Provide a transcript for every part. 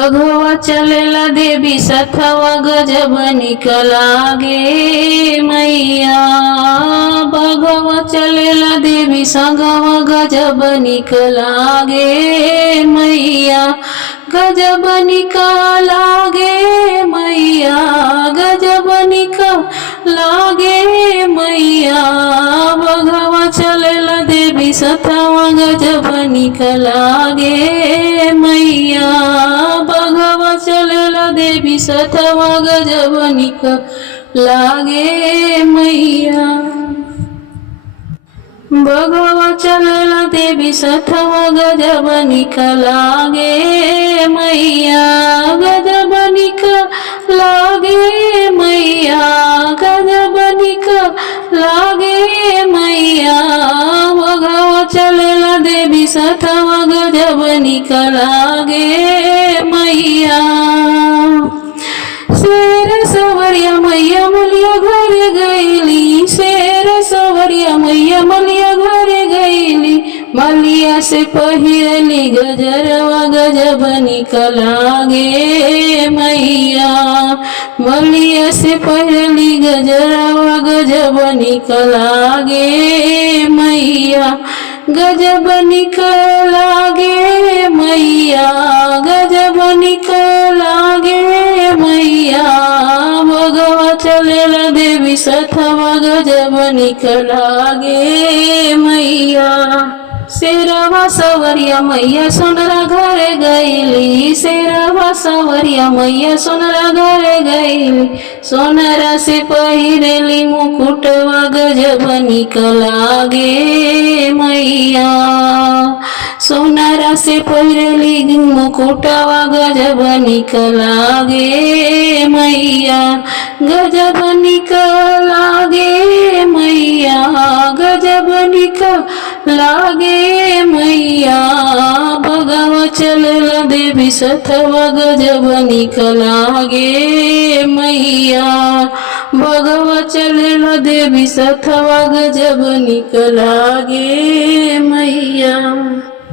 बघवा चलेला देवी सथवा गजब निकलागे मैया। बघवा चलेला देवी संगवा गजब निकलागे मैया। गजब निकलागे मैया, गजब निकलागे मैया। बघवा चलेला देवी सथवा गजब निकलागे मैया। बघवा चलेला देवी सथवा गजब निकलागे मैया। बघवा चलेला देवी सथवा गजब निकलागे मैया। गजब निकलागे मैया, गजब निकलागे मैया। बघवा चलेला देवी सथवा गजब निकलागे मैया। शेर सवरिया मैया मलिया घर गईली, शेर सवरिया मैया मलिया घर गईली। मलिया से पहिरली गजरवा गजब निकलागे मैया। मलिया से पहिरली गजरवा गजब निकलागे मैया। गजब निकलागे मैया, गजब निकलागे मैया। बघवा चलेला देवी सथवा गजब निकलागे मैया। शेरवा सवरिया मैया सोनरा घरे गईली, शेरवा सवरिया मैया सोनरा घरे गईली। सोनरा से पहिरली मुकुटवा गजब निकलागे मैया। सोनरा से पहिरली मुकुटवा गजब निकलागे मैया। गजब निकलागे मैया, गजब निकलागे मैया। बघवा चलेला देवी सथवा गजब निकलागे मैया। बघवा चलेला देवी सथवा गजब निकलागे मैया।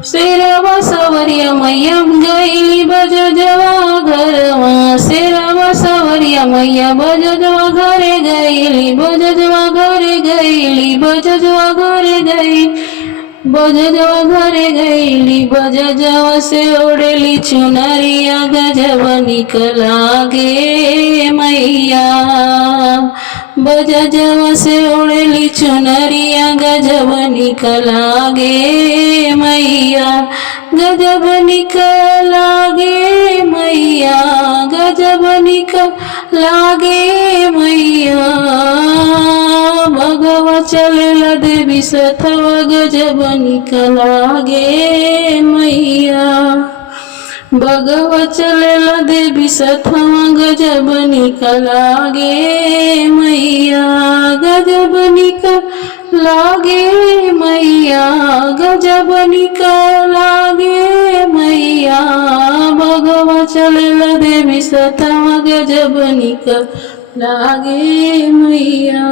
शेरवा सवरिया मैया गईली बजजवा घरवा, शेरवा सवरिया मैया बजजवा घरे गईली। बजजवा घरे गईली, बजजवा घरे गई, बजजवा घरे गईली। बजजवा से ओढ़ली चुनरिया गजब निकलागे मैया। बजजवा से ओढ़ली चुनरिया गजब निकलागे मैया। गजब निकलागे मैया, गजब निकलागे मैया। बघवा चलेला देवी सथवा गजब निकलागे मैया। बघवा चलेला देवी सथवा गजब निकलागे मैया। गजब निकलागे मैया, गजब निकलागे मैया। बघवा चलेला देवी सथवा गजब निकलागे मैया।